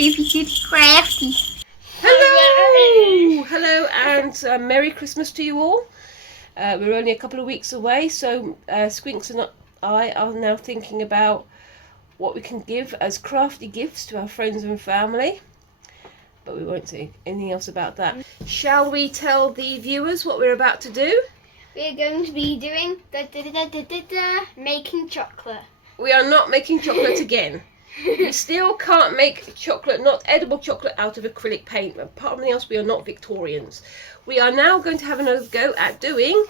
Crafty. Hello! Hello and Merry Christmas to you all. We're only a couple of weeks away, so Squinks and I are now thinking about what we can give as crafty gifts to our friends and family. But we won't say anything else about that. Shall we tell the viewers what we're about to do? We're going to be doing making chocolate. We are not making chocolate again. We still can't make chocolate, not edible chocolate, out of acrylic paint. Apart from anything else, we are not Victorians. We are now going to have another go at doing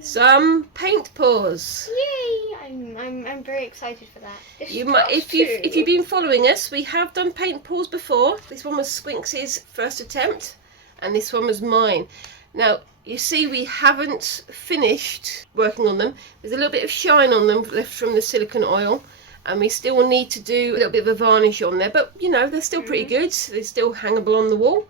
some paint pours. Yay! I'm very excited for that. You might, if you've been following us, we have done paint pours before. This one was Squinks' first attempt, and this one was mine. Now you see, we haven't finished working on them. There's a little bit of shine on them left from the silicone oil. And we still need to do a little bit of a varnish on there, but you know, they're still pretty good. They're still hangable on the wall.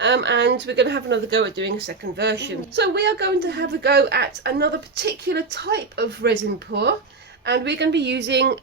And we're going to have another go at doing a second version. So we are going to have a go at another particular type of resin pour, and we're going to be using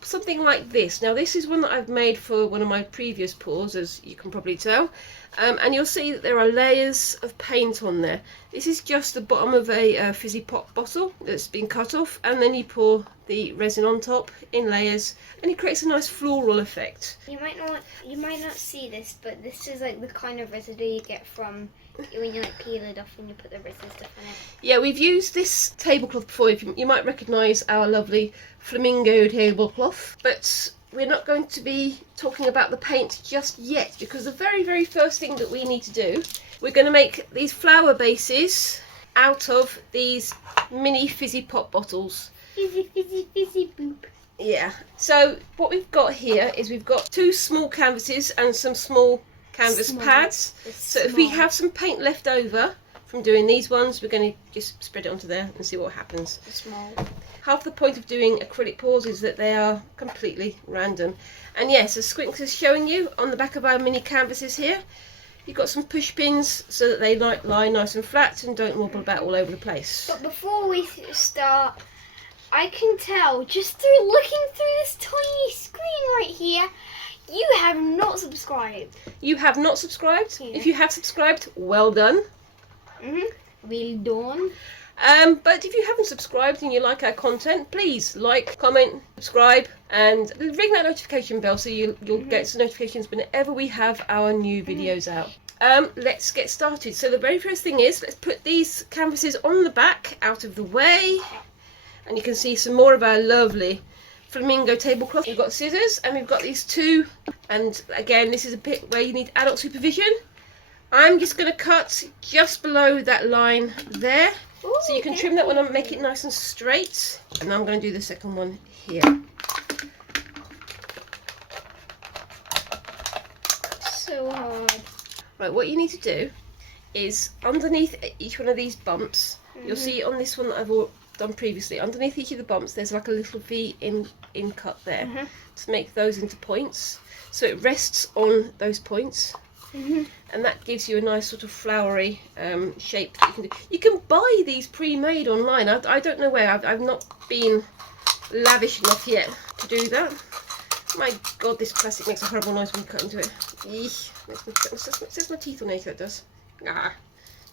something like this. Now this is one that I've made for one of my previous pours, as you can probably tell. And you'll see that there are layers of paint on there. This is just the bottom of a fizzy pop bottle that's been cut off, and then you pour the resin on top in layers, and it creates a nice floral effect. You might not see this, but this is like the kind of residue you get from when you like peel it off and you put the resin stuff in it. Yeah, we've used this tablecloth before. You might recognise our lovely flamingo tablecloth, but we're not going to be talking about the paint just yet, because the very, very first thing that we need to do, we're going to make these flower bases out of these mini fizzy pop bottles. Fizzy, fizzy, fizzy boop. Yeah, so what we've got here is we've got two small canvases and some small canvas pads. So if we have some paint left over from doing these ones, we're going to just spread it onto there and see what happens. Small. Half the point of doing acrylic pours is that they are completely random. And yes, as Squinks is showing you on the back of our mini canvases here, you've got some push pins so that they lie nice and flat and don't wobble about all over the place. But before we start, I can tell just through looking through this tiny screen right here, you have not subscribed. You have not subscribed? Yeah. If you have subscribed, well done. Well done. But if you haven't subscribed and you like our content, please like, comment, subscribe, and ring that notification bell so you'll get some notifications whenever we have our new videos out. Let's get started. So the very first thing is, let's put these canvases on the back out of the way, and you can see some more of our lovely flamingo tablecloth. We've got scissors, and we've got these two, and again, this is a bit where you need adult supervision. I'm just going to cut just below that line there. Ooh, so you can trim that one and make it nice and straight. And I'm going to do the second one here. So hard. Right, what you need to do is underneath each one of these bumps, you'll see on this one that I've done previously, underneath each of the bumps there's like a little V in cut there to make those into points. So it rests on those points. And that gives you a nice sort of flowery shape that you can do. You can buy these pre-made online. I don't know where. I've not been lavish enough yet to do that. My God, this plastic makes a horrible noise when you cut into it. Eesh. It sets my teeth on edge, that does. Ah.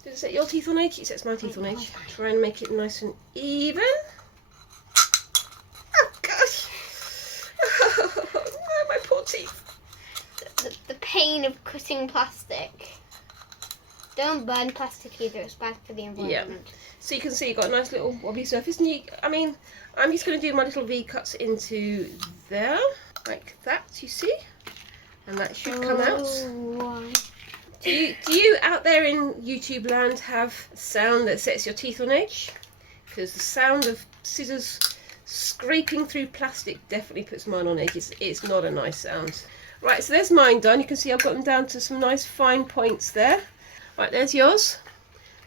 Does it set your teeth on edge? It sets my teeth on edge. Try and make it nice and even. Oh, gosh. Oh, my poor teeth. The pain of cutting plastic. Don't burn plastic either, it's bad for the environment. Yeah. So you can see you've got a nice little wobbly surface, and I'm just going to do my little V cuts into there, like that, you see? And that should come out. Do you out there in YouTube land have a sound that sets your teeth on edge? Because the sound of scissors scraping through plastic definitely puts mine on edge. It's not a nice sound. Right, so there's mine done. You can see I've got them down to some nice fine points there. Right, there's yours.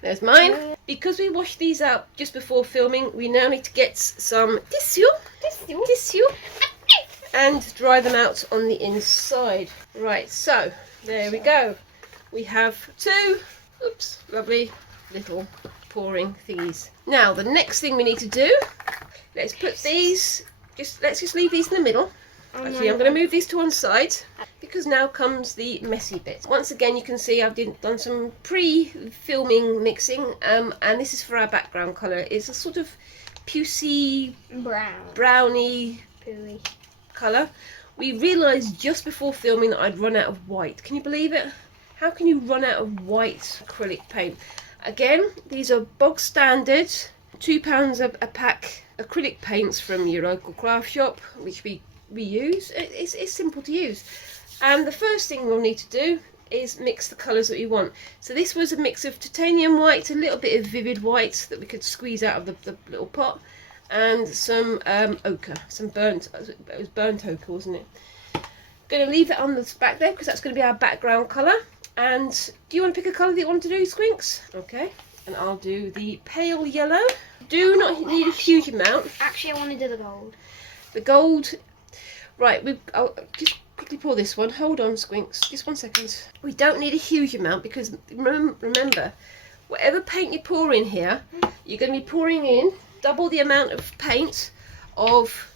There's mine. Because we washed these out just before filming, we now need to get some tissue and dry them out on the inside. Right, so there we go. We have two, lovely little pouring thingies. Now the next thing we need to do, let's put these, let's just leave these in the middle. Actually, I'm going to move these to one side because now comes the messy bit. Once again, you can see I've done some pre-filming mixing, and this is for our background colour. It's a sort of pucey, browny colour. We realised just before filming that I'd run out of white. Can you believe it? How can you run out of white acrylic paint? Again, these are bog standard £2 a pack acrylic paints from your local craft shop, which we use. It's simple to use, and the first thing we'll need to do is mix the colours that we want. So this was a mix of titanium white, a little bit of vivid white that we could squeeze out of the little pot, and some ochre, it was burnt ochre, wasn't it? Going to leave that on the back there because that's going to be our background colour. And do you want to pick a colour that you want to do, Squinks? Okay, and I'll do the pale yellow. Do not need a huge amount. Actually, I want to do the gold. The gold. Right, I'll just quickly pour this one. Hold on, Squinks. Just 1 second. We don't need a huge amount because remember, whatever paint you pour in here, you're going to be pouring in double the amount of paint of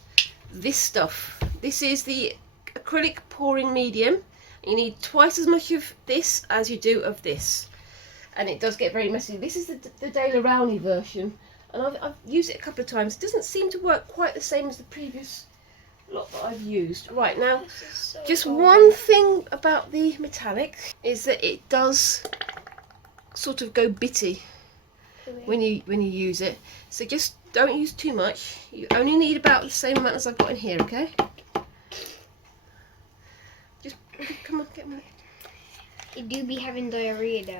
this stuff. This is the acrylic pouring medium. You need twice as much of this as you do of this. And it does get very messy. This is the De La Rowney version. And I've used it a couple of times. It doesn't seem to work quite the same as the previous lot that I've used. Right, now, just one thing about the metallic is that it does sort of go bitty when you use it. So just don't use too much. You only need about the same amount as I've got in here, okay? Just come on, get me. You do be having diarrhea though.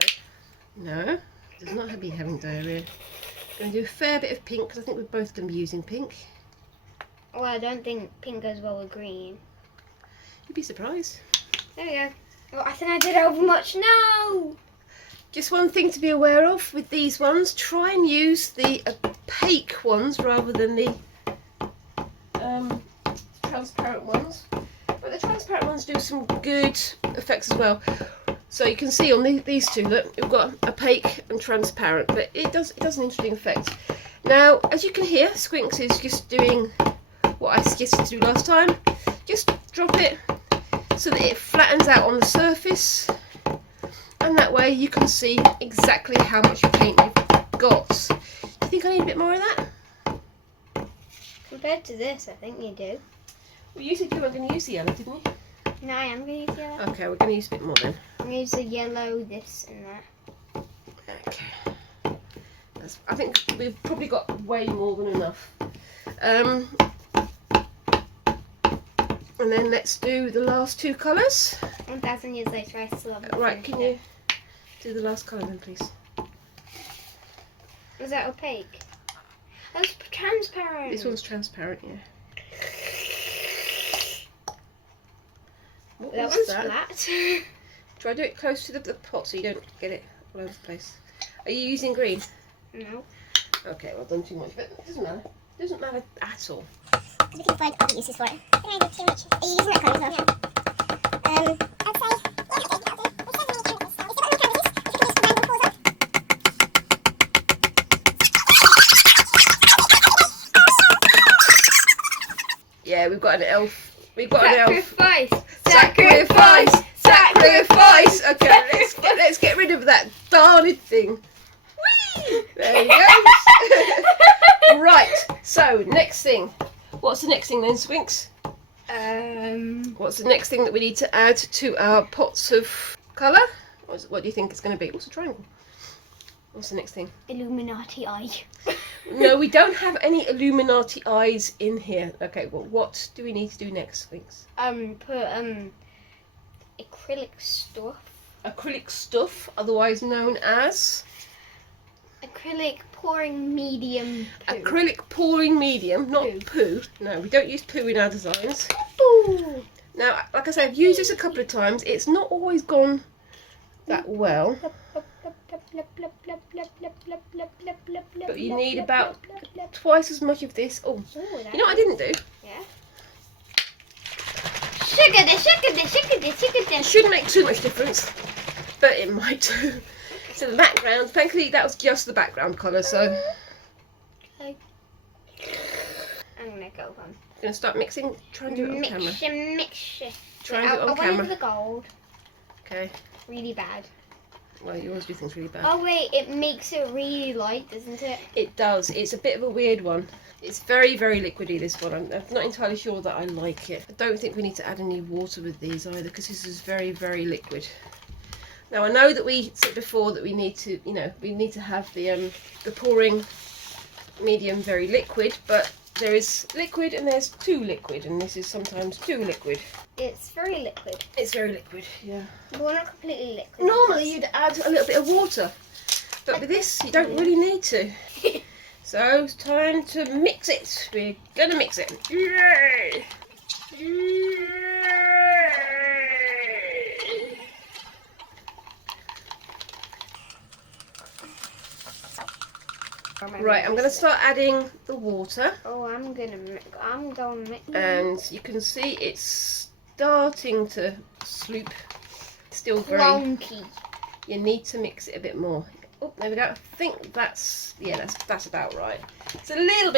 No, it does not be having diarrhea. I'm going to do a fair bit of pink because I think we're both going to be using pink. Well, I don't think pink goes well with green. You'd be surprised. There we go. Oh, I think I did over much. No! Just one thing to be aware of with these ones, try and use the opaque ones rather than the transparent ones. But the transparent ones do some good effects as well. So you can see on these two that we've got opaque and transparent, but it does an interesting effect. Now, as you can hear, Squinks is just doing what I suggested to do last time. Just drop it so that it flattens out on the surface, and that way you can see exactly how much paint you've got. Do you think I need a bit more of that? Compared to this, I think you do. Well, you said you weren't going to use the yellow, didn't you? No, I am going to use yellow. Okay, we're going to use a bit more then. I'm going to use the yellow, this and that. Okay. I think we've probably got way more than enough. And then let's do the last two colours. 1,000 years later, I still haven't. Right, can you do the last colour then, please? Was that opaque? That was transparent. This one's transparent, yeah. What that was one's that? flat. Try to do it close to the pot so you don't get it all over the place. Are you using green? No. Okay, well, I've done too much, but it doesn't matter. It doesn't matter at all. We can find other uses for it. I think I did too much. Are you using that colour as well? Yeah. I'd say, yeah, okay, that'll do. We said we need canvases. If you've got any canvases, if you can just random pause up. Yeah, we've got an elf. We've got an elf. Sacrifice! Sacrifice! Sacrifice! Okay, let's get rid of that darned thing. Whee! There you go. Right, so next thing. What's the next thing then, Squinks? What's the next thing that we need to add to our pots of colour? What do you think it's going to be? What's a triangle? What's the next thing? Illuminati eye. No, we don't have any Illuminati eyes in here. Okay, well, what do we need to do next, Squinks? Put acrylic stuff. Acrylic stuff, otherwise known as Acrylic pouring medium poo. acrylic pouring medium, not Poo. poo. No, we don't use poo in our designs. Ooh. Now, like I said, I've used this a couple of times. It's not always gone that well, but you need about twice as much of this. Oh, you know what I didn't do? Yeah. Sugar this. It shouldn't make too much difference, but it might do. So the background, thankfully that was just the background colour, so. Okay. I'm gonna go home. Gonna start mixing. Try and do it on camera. Mixture. Try and do it on I camera. went for the gold. Okay. Really bad. Well, you always do things really bad. Oh wait, it makes it really light, doesn't it? It does. It's a bit of a weird one. It's very, very liquidy, this one. I'm not entirely sure that I like it. I don't think we need to add any water with these either, because this is very, very liquid. Now, I know that we said before that we need to, we need to have the pouring medium very liquid, but there is liquid and there's too liquid, and this is sometimes too liquid. It's very liquid. It's very liquid, yeah. Well, not completely liquid. Normally you'd add a little bit of water, but with this you don't really need to. So it's time to mix it. We're gonna mix it. Yay! Right, I'm gonna start adding the water. Oh, I'm gonna mix. And you can see it's starting to sloop. Still very. Clunky. You need to mix it a bit more. Oh, there we go. I think that's about right. It's a little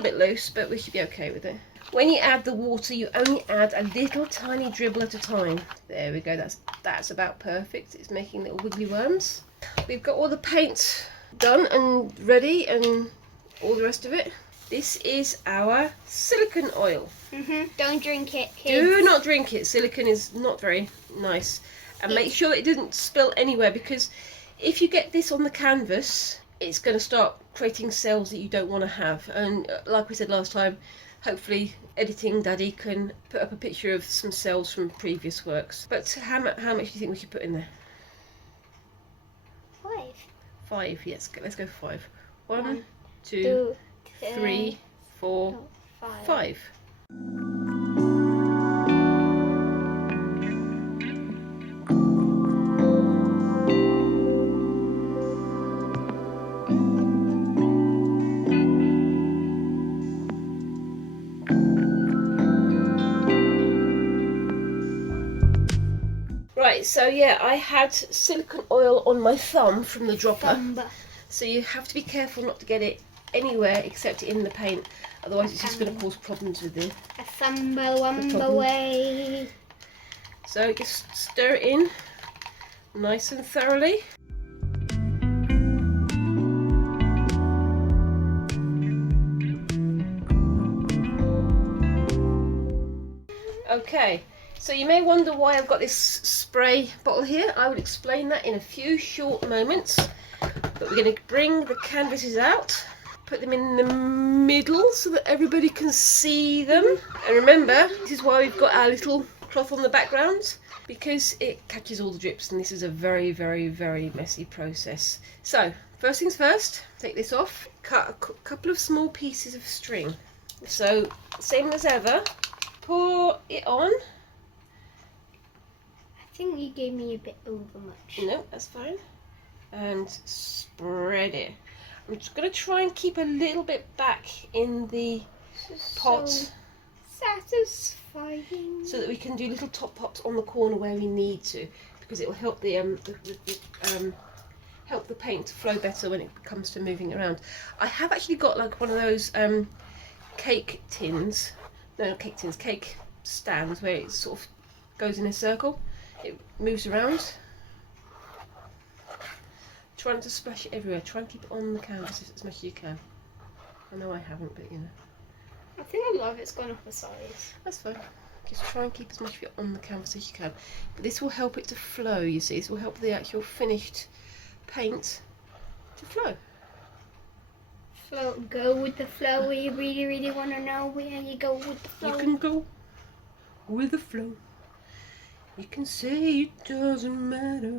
bit loose, but we should be okay with it. When you add the water, you only add a little tiny dribble at a time. There we go. That's about perfect. It's making little wiggly worms. We've got all the paint done and ready, and all the rest of it. This is our silicone oil. Don't drink it, kids. Do not drink it. Silicone is not very nice, and make sure it doesn't spill anywhere, because if you get this on the canvas, it's going to start creating cells that you don't want to have. And like we said last time, hopefully editing Daddy can put up a picture of some cells from previous works. But how much do you think we should put in there? 5. 5, yes. Let's go 5. 1, 2, 2, 3, 4, 5. Right, so yeah, I had silicone oil on my thumb from the dropper. So you have to be careful not to get it anywhere except in the paint, otherwise it's just going to cause problems with it. A thumba way. So just stir it in nice and thoroughly. Okay, so you may wonder why I've got this spray bottle here. I will explain that in a few short moments. But we're going to bring the canvases out, put them in the middle so that everybody can see them. And remember, this is why we've got our little cloth on the background, because it catches all the drips, and this is a very, very, very messy process. So, first things first, take this off, cut a couple of small pieces of string. So, same as ever, pour it on. I think you gave me a bit over much. No, that's fine. And spread it. I'm just going to try and keep a little bit back in the pot, So satisfying. so that we can do little top pops on the corner where we need to, because it will help the help the paint to flow better when it comes to moving around. I have actually got like one of those cake tins, no, not cake tins, cake stands where it sort of goes in a circle. It moves around. Try not to splash it everywhere. Try and keep it on the canvas as much as you can. I know I haven't, but you know. I think a lot of it's gone off the sides. That's fine. Just try and keep as much of it on the canvas as you can. But this will help it to flow, you see. This will help the actual finished paint to flow. Go with the flow. We really, really want to know where you go with the flow. You can go with the flow. You can say it doesn't matter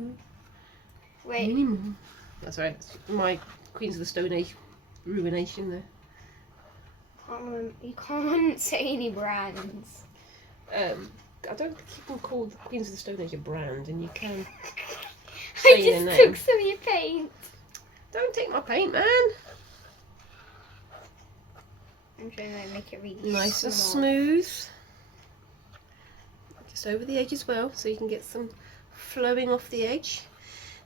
anymore. That's right. That's my Queens of the Stone Age ruination there. You can't say any brands. I don't think you can call the Queens of the Stone Age a brand, and you can I say their just name. took some of your paint. Don't take my paint, man. I'm trying to make it really Nice and small. smooth. Just over the edge as well, so you can get some flowing off the edge.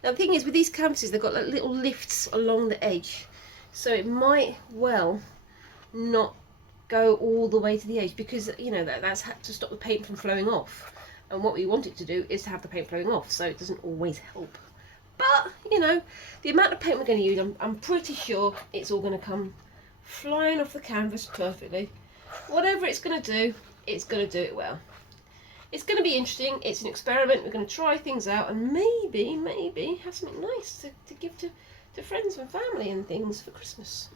Now the thing is, with these canvases, they've got like little lifts along the edge, so it might well not go all the way to the edge, because you know that's to stop the paint from flowing off, and what we want it to do is to have the paint flowing off, so it doesn't always help. But you know, the amount of paint we're going to use, I'm pretty sure it's all going to come flying off the canvas perfectly. Whatever it's going to do, it's going to do it well. It's going to be interesting. It's an experiment. We're going to try things out, and maybe have something nice to give to friends and family and things for Christmas.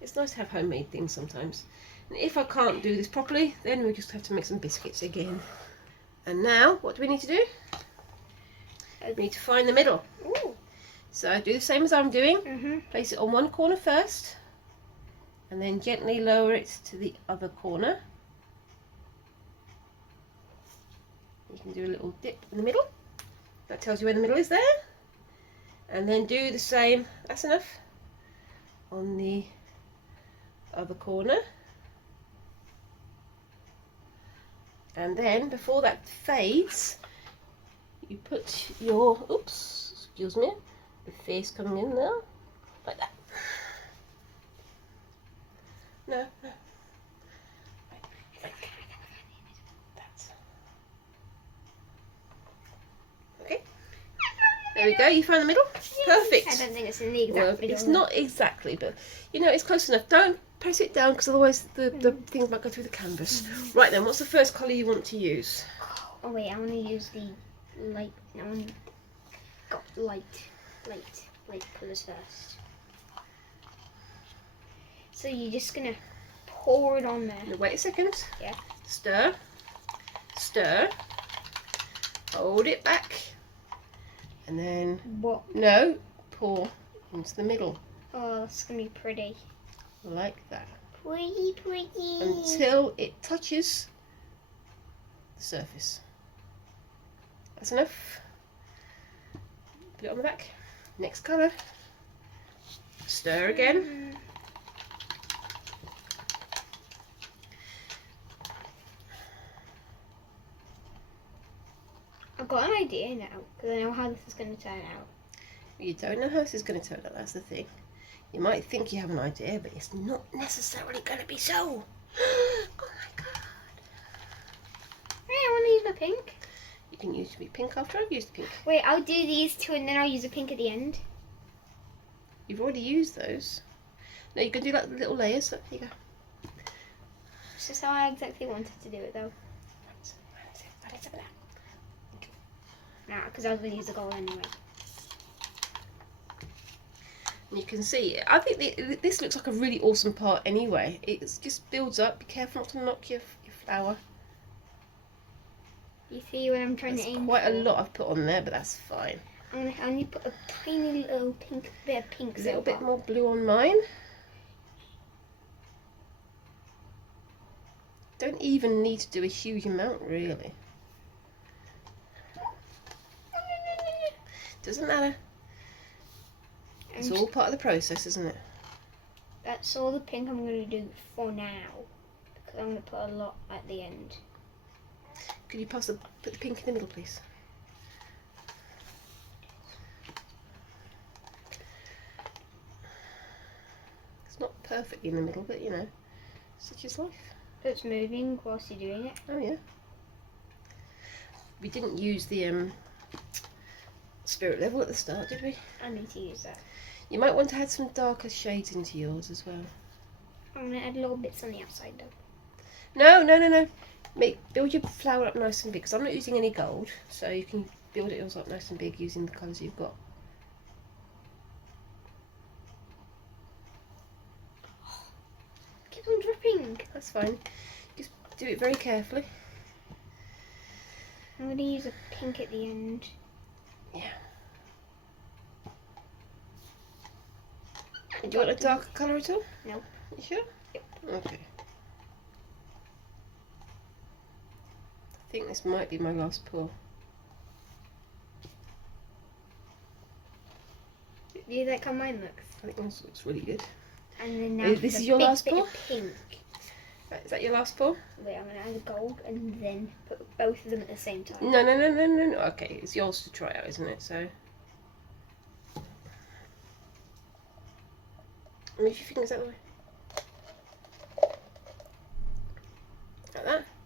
It's nice to have homemade things sometimes. And if I can't do this properly, then we just have to make some biscuits again. And now, what do we need to do? We need to find the middle. Ooh. So do the same as I'm doing. Place it on one corner first, and then gently lower it to the other corner. You can do a little dip in the middle. That tells you where the middle is there. And then do the same, that's enough, on the other corner. And then before that fades, you put your, oops, excuse me, the face coming in there, like that. No. That's. Okay. There we go, you found the middle? Perfect. I don't think it's in the exact middle. It's not exactly, but you know, it's close enough. Don't press it down, because otherwise the things might go through the canvas. Right then, what's the first colour you want to use? Oh wait, I want to use the light. I want light colours first. So you're just gonna pour it on there. Now, wait a second. Yeah. Stir. Hold it back. And then, What? no, pour into the middle. Oh, that's gonna be pretty. Like that. Pretty. Until it touches the surface. That's enough. Put it on the back. Next colour. Stir again. I've got an idea now, because I know how this is going to turn out. You don't know how this is going to turn out, that's the thing. You might think you have an idea, but it's not necessarily going to be so. Oh my god. Hey, I want to use my pink. You can use the pink after I've used the pink. Wait, I'll do these two and then I'll use the pink at the end. You've already used those. No, you can do like the little layers. Look, here you go. This is how I exactly wanted to do it though. Nah, because I was going to use the gold anyway. And you can see, I think this looks like a really awesome part anyway. It just builds up. Be careful not to knock your flower. You see what I'm trying to aim Quite for? a lot I've put on there, but that's fine. I'm going to only put a tiny little pink bit of pink A little silver. bit more blue on mine. Don't even need to do a huge amount, really. Doesn't matter. It's all part of the process, isn't it? That's all the pink I'm going to do for now. Because I'm going to put a lot at the end. Could you put the pink in the middle, please? It's not perfectly in the middle, but you know, such is life. It's moving whilst you're doing it. Oh yeah. We didn't use the spirit level at the start, did we? I need to use that. You might want to add some darker shades into yours as well. I'm going to add little bits on the outside though. No. Build your flower up nice and big, because I'm not using any gold, so you can build it yours up nice and big using the colours you've got. Keep on dripping. That's fine. Just do it very carefully. I'm going to use a pink at the end. Yeah. Do you want a darker colour at all? No. You sure? Yep. Okay. I think this might be my last pour. Do you like how mine looks? I think this looks really good. And then now This for is the your big last bit pour? of pink. Is that your last pour? Wait, I'm going to add the gold and then put both of them at the same time. No. Okay, it's yours to try out, isn't it? So. Move your fingers that way.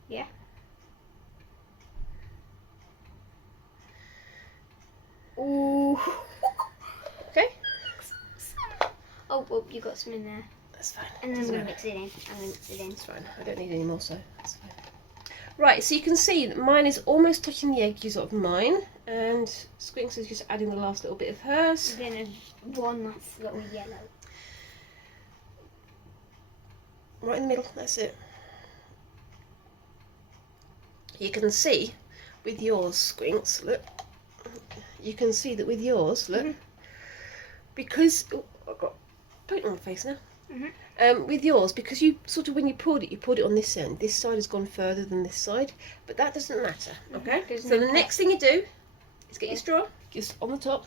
Yeah. Ooh. Okay. Oh, well, you got some in there. That's fine. And then I'm Doesn't going to matter. mix it in. I'm going to mix it in. That's fine. I don't need any more, so that's fine. Right, so you can see that mine is almost touching the edges of mine, and Squinks is just adding the last little bit of hers. And then one last little yellow. Right in the middle, that's it. You can see with yours, Squinks, look. You can see that with yours, look. Because, oh, I've got paint on my face now. With yours, because you sort of, when you poured it on this end. This side has gone further than this side, but that doesn't matter, okay? So the next thing you do is get your straw, just on the top.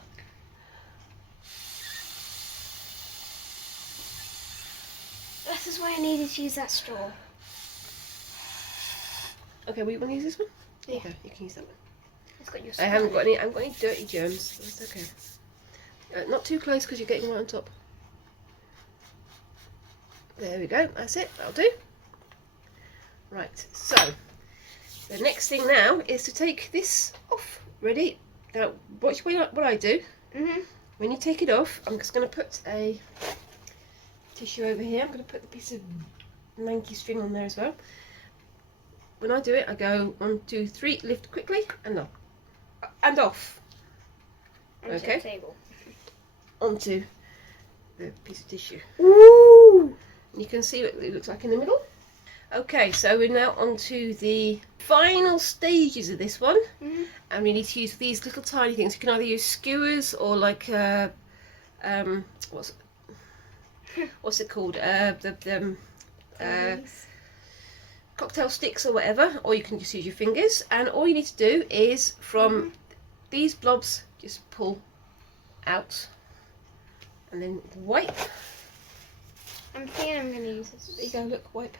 This is why I needed to use that straw. Okay, well, you want to use this one? There you Yeah. go, you can use that one. It's got your I haven't got any dirty germs, so it's okay. Not too close because you're getting right on top. There we go, that's it, that'll do. Right, so the next thing now is to take this off. Ready? Now, watch what I do. When you take it off, I'm just going to put a tissue over here. I'm going to put the piece of manky string on there as well. When I do it, I go 1, 2, 3, lift quickly, and up. And off. Okay. The table. Onto the piece of tissue. Ooh! You can see what it looks like in the middle. Okay, so we're now on to the final stages of this one. And we need to use these little tiny things. You can either use skewers or like, what's it called? Cocktail sticks or whatever, or you can just use your fingers. And all you need to do is from these blobs, just pull out and then wipe. I'm thinking I'm going to use this. There you go, look, wipe.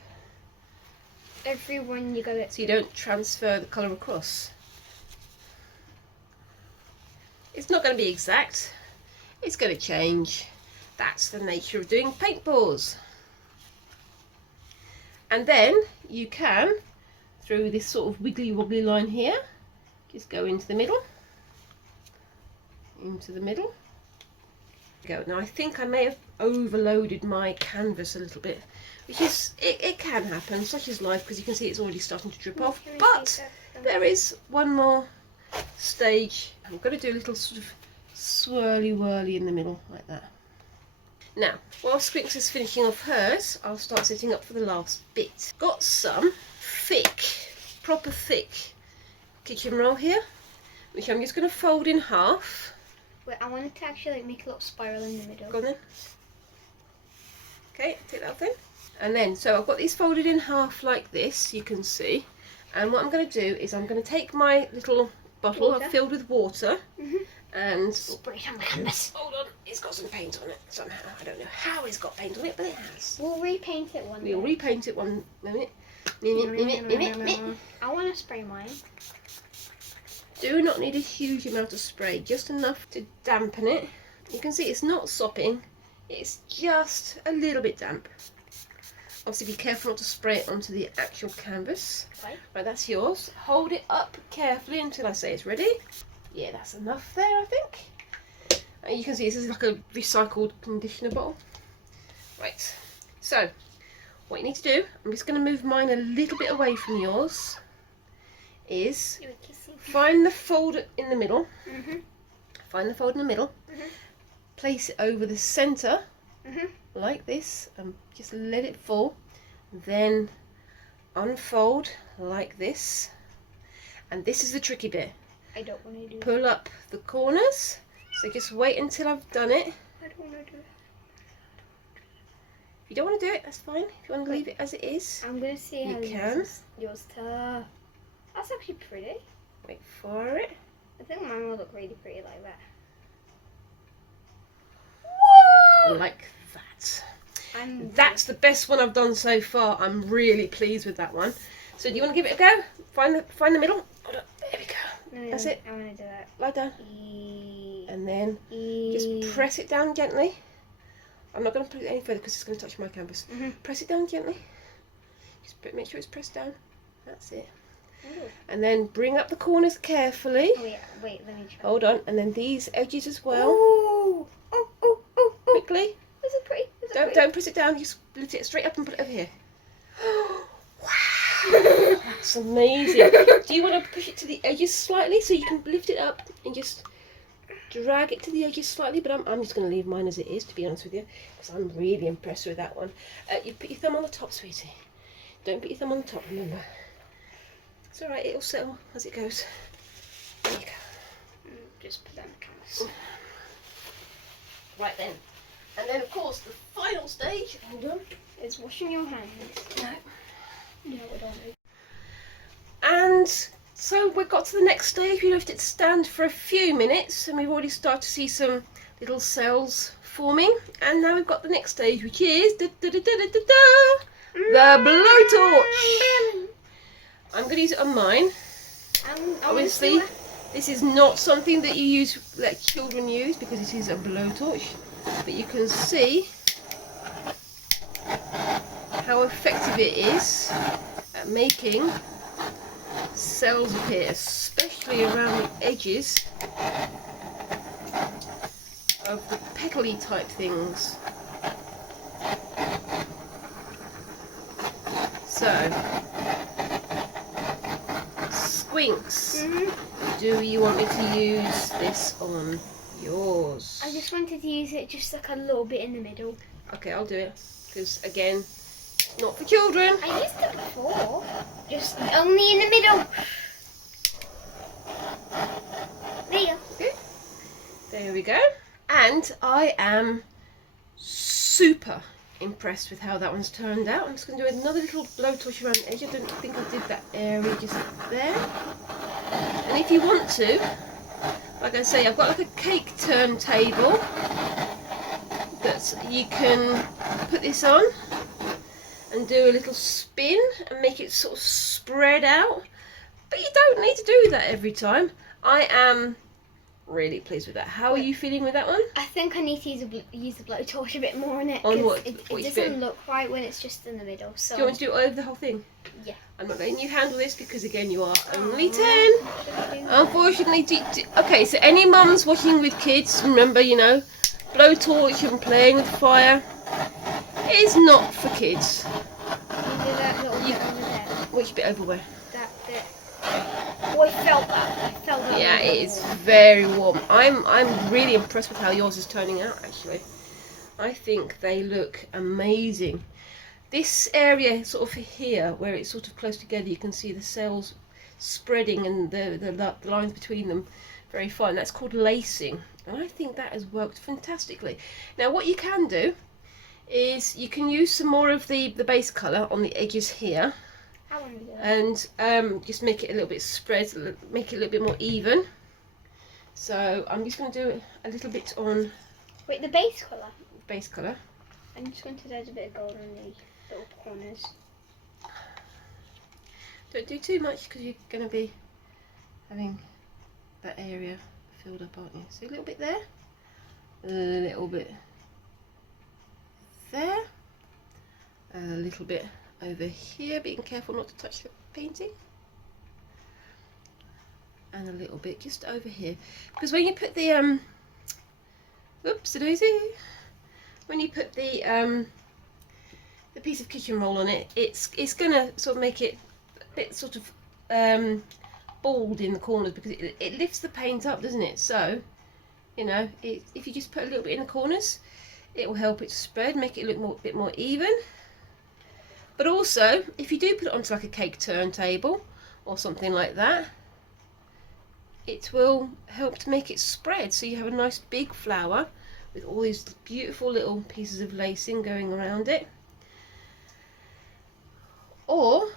Everyone you got it. So you don't transfer the colour across. It's not going to be exact. It's going to change. That's the nature of doing paintballs. And then you can, through this sort of wiggly wobbly line here, just go into the middle. Into the middle. Go. Now I think I may have overloaded my canvas a little bit, which is, it can happen, such is life, because you can see it's already starting to drip off. But there is one more stage. I'm going to do a little sort of swirly whirly in the middle like that. Now, while Squinks is finishing off hers, I'll start setting up for the last bit. Got some thick, proper thick kitchen roll here, which I'm just going to fold in half. Wait, I wanted to actually like make a little spiral in the middle. Go on then. Okay, take that off then. And then, so I've got these folded in half like this, you can see. And what I'm going to do is I'm going to take my little bottle I've filled with water and spray it on the canvas. Hold on, it's got some paint on it somehow. I don't know how it's got paint on it, but it has. We'll repaint it one day. We'll repaint it one minute. I want to spray mine. Do not need a huge amount of spray, just enough to dampen it. You can see it's not sopping, it's just a little bit damp. Obviously be careful not to spray it onto the actual canvas. Right, that's yours. Hold it up carefully until I say it's ready. Yeah, that's enough there, I think. And you can see this is like a recycled conditioner bottle. Right, so what you need to do, I'm just going to move mine a little bit away from yours, is find the fold in the middle. Find the fold in the middle. Place it over the centre, like this, and just let it fall. Then unfold like this. And this is the tricky bit. I don't want to do Pull up the corners. So just wait until I've done it. I don't want to do it. If you don't want to do it, that's fine. If you want to leave it as it is, I'm going to see how you can. Yours to... That's actually pretty. Wait for it. I think mine will look really pretty like that. Like that. That's the best one I've done so far. I'm really pleased with that one. So do you want to give it a go? Find the middle. Hold on. There we go. That's it. I want to do that. Lie down. And then just press it down gently. I'm not going to put it any further because it's going to touch my canvas. Press it down gently. Just make sure it's pressed down. That's it. Ooh. And then bring up the corners carefully. Oh yeah, wait, let me try. Hold on, and then these edges as well. Ooh. Oh. Quickly. Is it pretty? Is it Don't pretty? press it down. Just lift it straight up and put it over here. Wow, that's amazing. Do you want to push it to the edges slightly so you can lift it up and just drag it to the edges slightly? But I'm just going to leave mine as it is, to be honest with you, because I'm really impressed with that one. You put your thumb on the top, sweetie. Don't put your thumb on the top, remember. It's alright, it'll settle as it goes. There you go. Just put that in the canvas. Right then. And then, of course, the final stage, hold on, Is washing your hands. no. No, I don't know. And so we got to the next stage. We left it to stand for a few minutes, and we've already started to see some little cells forming. And now we've got the next stage, which is the blowtorch. I'm going to use it on mine. Obviously, this is not something that you use, let children use, because it is a blowtorch. But you can see how effective it is at making cells appear, especially around the edges of the petally type things. So, Squinks, do you want me to use this on yours? I just wanted to use it just like a little bit in the middle. Okay, I'll do it, because again, not for children. I used it before, just only in the middle. There you go. Okay. There we go. And I am super impressed with how that one's turned out. I'm just going to do another little blowtorch around the edge. I don't think I did that area just there. And if you want to, like I say, I've got like a cake turntable that you can put this on and do a little spin and make it sort of spread out. But you don't need to do that every time. I am really pleased with that. How are you feeling with that one? I think I need to use the blowtorch a bit more on it. On 'cause what? It What you doesn't feel? look right when it's just in the middle. So. Do you want to do it over the whole thing? Yeah. I'm not letting you handle this because again you are only 10. Unfortunately, okay, so any mums watching with kids, remember, you know, blowtorch and playing with fire is not for kids. You do that little bit over there. Which bit over where? That bit. Oh, I felt that. I felt that. Yeah, it is very warm. I'm really impressed with how yours is turning out, actually. I think they look amazing. This area sort of here, where it's sort of close together, you can see the cells spreading and the lines between them very fine. That's called lacing, and I think that has worked fantastically. Now what you can do is you can use some more of the base colour on the edges here, and just make it a little bit spread, make it a little bit more even. So I'm just going to do a little bit on Wait, the base colour? base colour. I'm just going to add a bit of gold on the little corners. Don't do too much because you're going to be having that area filled up, aren't you? So a little bit there, a little bit there, a little bit over here, being careful not to touch the painting, and a little bit just over here, because when you put the whoops-a-daisy, when you put the piece of kitchen roll on it, it's gonna sort of make it a bit sort of bald in the corners, because it lifts the paint up, doesn't it? So, you know, if you just put a little bit in the corners, it will help it to spread, make it look a bit more even. But also, if you do put it onto like a cake turntable or something like that, it will help to make it spread, so you have a nice big flower with all these beautiful little pieces of lacing going around it. Or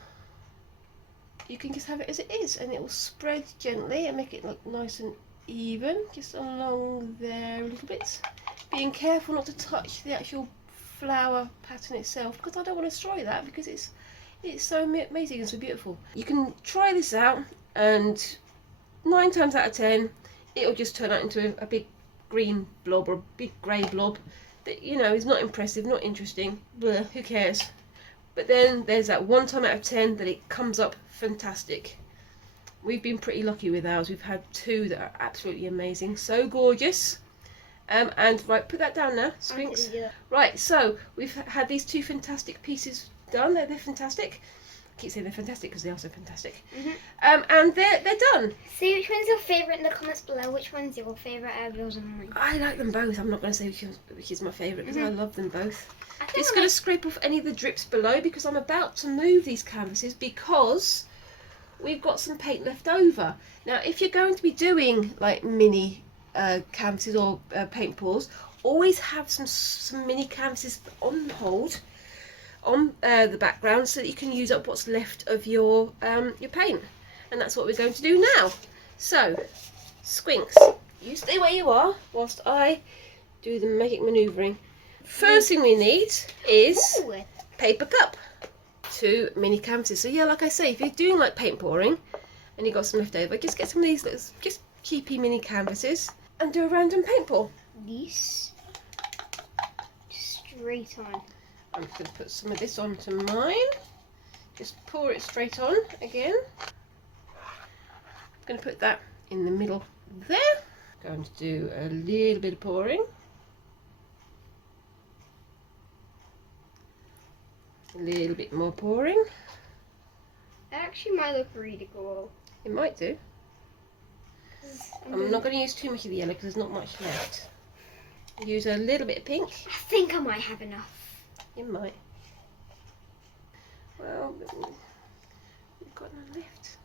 you can just have it as it is, and it will spread gently and make it look nice and even, just along there a little bit, being careful not to touch the actual flower pattern itself, because I don't want to destroy that, because it's so amazing and so beautiful. You can try this out, and 9 times out of 10 it'll just turn out into a big green blob or a big grey blob that, you know, is not impressive, not interesting. Bleh, who cares? but then there's that one time out of 10 that it comes up fantastic. We've been pretty lucky with ours. We've had 2 that are absolutely amazing, so gorgeous. And right, put that down now, Squinks. Right, so we've had these 2 fantastic pieces done. They're fantastic. I keep saying they're fantastic because they are so fantastic. And they're done. Say which one's your favourite in the comments below. Which one's your favourite out of yours and mine? I like them both. I'm not going to say which is my favourite because I love them both. I think Just I going to like- scrape off any of the drips below because I'm about to move these canvases because we've got some paint left over. Now, if you're going to be doing like mini canvases or paint pours, always have some mini canvases on hold on the background so that you can use up what's left of your paint, and that's what we're going to do now. So, Squinks, you stay where you are whilst I do the magic manoeuvring. First thing we need is Ooh. paper cup, 2 mini canvases. So yeah, like I say, if you're doing like paint pouring and you've got some left over, just get some of these little just cheapy mini canvases and do a random paint pour. These straight on. I'm just going to put some of this onto mine. Just pour it straight on again. I'm going to put that in the middle there. Going to do a little bit of pouring. A little bit more pouring. That actually might look really cool. It might do. I'm not going to use too much of the yellow because there's not much left. Use a little bit of pink. I think I might have enough. You might. Well, we've got none left.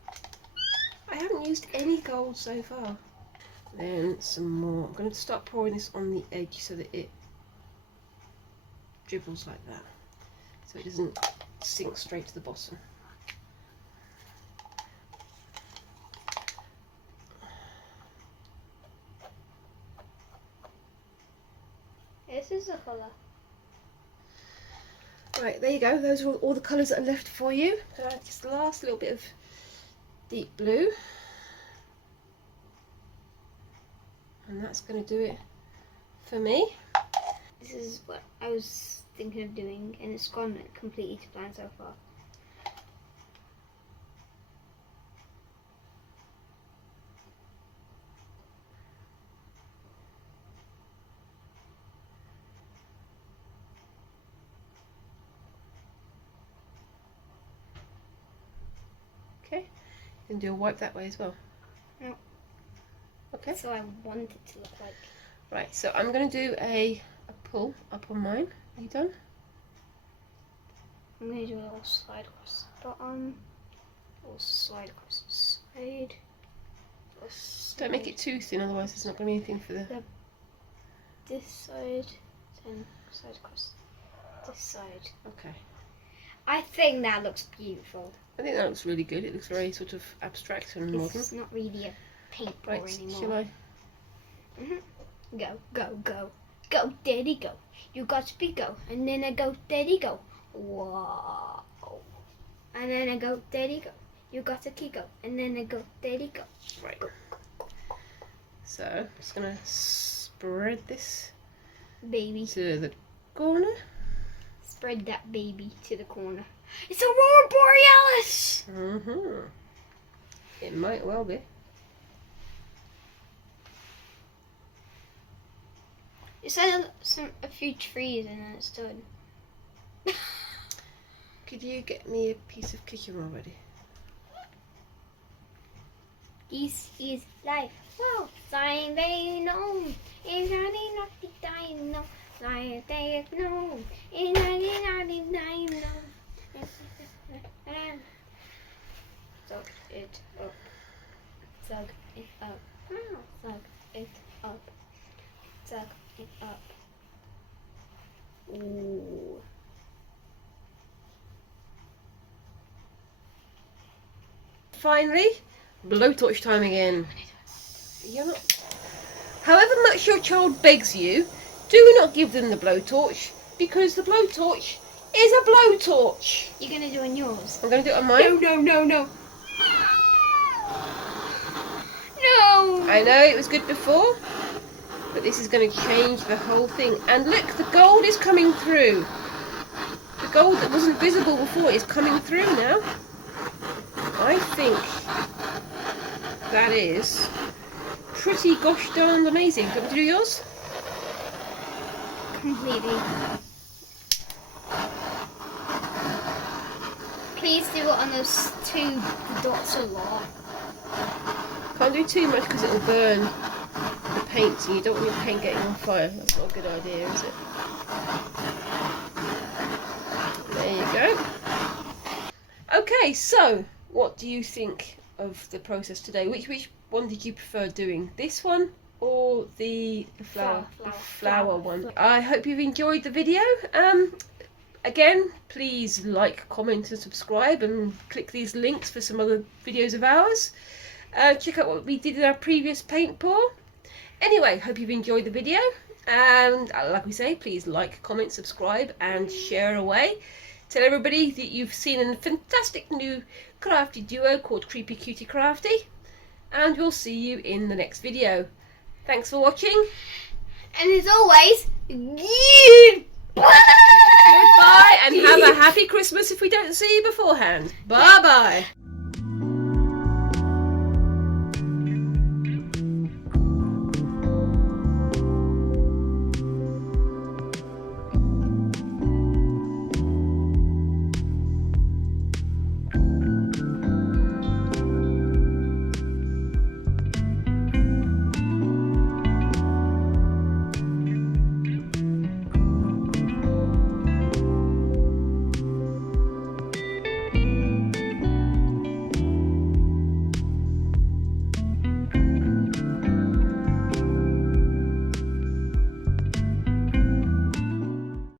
I haven't used any gold so far. Then some more. I'm going to start pouring this on the edge so that it dribbles like that, so it doesn't sink straight to the bottom. This is a colour. Right, there you go. Those are all the colours that are left for you. Just the last little bit of deep blue. And that's going to do it for me. This is what I was thinking of doing, and it's gone completely to plan so far. Okay, you can do a wipe that way as well. No. Okay. So I want it to look like. Right, so I'm going to do a pull up on mine. Are you done? I'm going to do a little slide across the bottom, a little slide across the side. Don't make it too thin, otherwise there's not going to be anything for the... This side, then slide across this side. Okay. I think that looks beautiful. I think that looks really good. It looks very sort of abstract and modern. It's not really a paint pour Right, anymore. shall I? Go, go, go. Go, daddy, go. You got to be go. And then I go, daddy, go. Whoa. And then I go, daddy, go. You got to keep go. And then I go, daddy, go. Right. So, I'm just going to spread this Baby. to the corner. Spread that baby to the corner. It's a Aurora Borealis! It might well be. It said a few trees and then it's done. Could you get me a piece of cookie roll ready? This is life. Wow. Sign they know. It's not the time, no. Sign they know. It's not the time, no. Suck it up. Suck it up. Suck it up. Suck it up. Ooh. Finally, blowtorch time again. You're not... However much your child begs you, do not give them the blowtorch, because the blowtorch is a blowtorch. You're gonna do it on yours. I'm going to do it on mine. No. No. I know it was good before, but this is going to change the whole thing. And look, the gold is coming through. The gold that wasn't visible before is coming through now. I think that is pretty gosh darn amazing. Do you want to do yours? Completely. Please do it on those 2 dots a lot. Can't do too much because it'll burn the paint, and you don't want your paint getting on fire. That's not a good idea, is it? There you go. Okay, so what do you think of the process today? Which one did you prefer doing? This one or the flower one? I hope you've enjoyed the video. Again, please like, comment and subscribe, and click these links for some other videos of ours. Check out what we did in our previous paint pour. Anyway, hope you've enjoyed the video, and like we say, please like, comment, subscribe and share away. Tell everybody that you've seen a fantastic new crafty duo called Creepy Cutie Crafty, and we'll see you in the next video. Thanks for watching, And as always, goodbye! Goodbye, and have a happy Christmas if we don't see you beforehand. Bye bye.